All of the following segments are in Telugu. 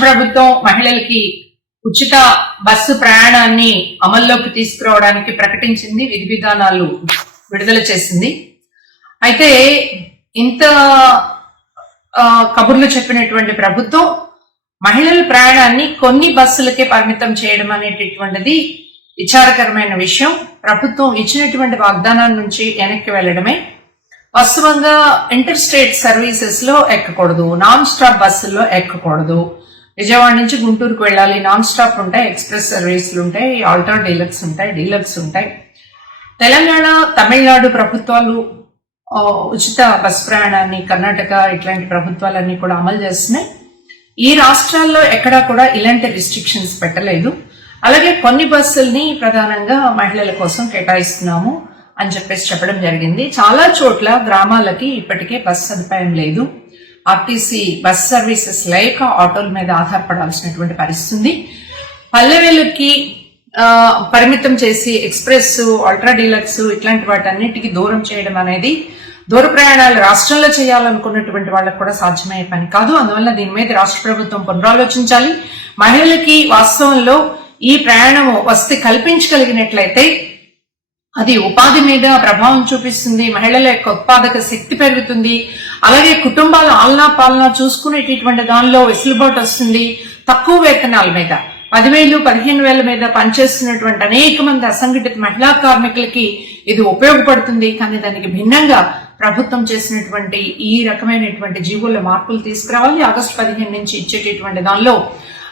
ప్రభుత్వం మహిళలకి ఉచిత బస్సు ప్రయాణాన్ని అమల్లోకి తీసుకురావడానికి ప్రకటించింది విధి విధానాలు విడుదల చేసింది. అయితే ఇంత కబుర్లు చెప్పినటువంటి ప్రభుత్వం మహిళల ప్రయాణాన్ని కొన్ని బస్సులకే పరిమితం చేయడం అనేటటువంటిది విచారకరమైన విషయం. ప్రభుత్వం ఇచ్చినటువంటి వాగ్దానాల నుంచి వెనక్కి వెళ్ళడమే. వాస్తవంగా ఇంటర్ స్టేట్ సర్వీసెస్లో ఎక్కకూడదు. నాన్ స్టాప్ బస్సుల్లో ఎక్కకూడదు. విజయవాడ నుంచి గుంటూరుకు వెళ్ళాలి. నాన్ స్టాప్ ఉంటాయి ఎక్స్ప్రెస్ సర్వీసులు ఉంటాయి ఆల్టర్ డీలక్స్ ఉంటాయి డీలక్స్ ఉంటాయి. తెలంగాణ తమిళనాడు ప్రభుత్వాలు ఉచిత బస్ ప్రయాణాన్ని కర్ణాటక ఇట్లాంటి ప్రభుత్వాలన్నీ కూడా అమలు చేస్తున్నాయి. ఈ రాష్ట్రాల్లో ఎక్కడా కూడా ఇలాంటి రిస్ట్రిక్షన్స్ పెట్టలేదు. అలాగే కొన్ని బస్సుల్ని ప్రధానంగా మహిళల కోసం కేటాయిస్తున్నాము అని చెప్పేసి చెప్పడం జరిగింది. చాలా చోట్ల గ్రామాలకి ఇప్పటికే బస్ సదుపాయం లేదు. ఆర్టీసీ బస్ సర్వీసెస్ లేక ఆటోల మీద ఆధారపడాల్సినటువంటి పరిస్థితి ఉంది. పల్లెవేలుకి పరిమితం చేసి ఎక్స్ప్రెస్ అల్ట్రా డీలక్స్ ఇట్లాంటి వాటన్నిటికీ దూరం చేయడం అనేది దూర ప్రయాణాలు రాష్ట్రంలో చేయాలనుకున్నటువంటి వాళ్ళకు కూడా సాధ్యమయ్యే పని కాదు. అందువల్ల దీని మీద రాష్ట్ర ప్రభుత్వం పునరాలోచించాలి. మహిళలకి వాస్తవంలో ఈ ప్రయాణం వస్తే కల్పించగలిగినట్లయితే అది ఉపాధి మీద ప్రభావం చూపిస్తుంది మహిళల యొక్క ఉత్పాదక శక్తి పెరుగుతుంది అలాగే కుటుంబాల ఆలనా పాలన చూసుకునేటటువంటి దానిలో వెసులుబాటు వస్తుంది తక్కువ వేతనాల మీద పదివేలు పదిహేను వేల మీద పనిచేస్తున్నటువంటి అనేక మంది అసంఘటిత మహిళా కార్మికులకి ఇది ఉపయోగపడుతుంది. కానీ దానికి భిన్నంగా ప్రభుత్వం చేసినటువంటి ఈ రకమైనటువంటి జీవుల మార్పులు తీసుకురావాలి. ఆగస్టు పదిహేను నుంచి ఇచ్చేటటువంటి దానిలో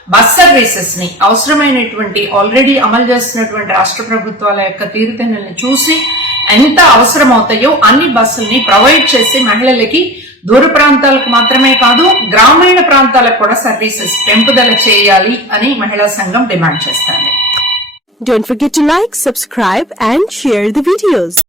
బస్ సర్వీసెస్ని అవసరమైనటువంటి ఆల్రెడీ అమలు చేస్తున్నటువంటి రాష్ట్ర ప్రభుత్వాల యొక్క తీరుతెన్నుల్ని చూసి ఎంత అవసరం అవుతాయో అన్ని బస్సుల్ని ప్రొవైడ్ చేసి మహిళలకి దూర ప్రాంతాలకు మాత్రమే కాదు గ్రామీణ ప్రాంతాలకు కూడా సర్వీసెస్ పెంపుదల చేయాలి అని మహిళా సంఘం డిమాండ్ చేస్తుంది Don't forget to like, subscribe and share the videos.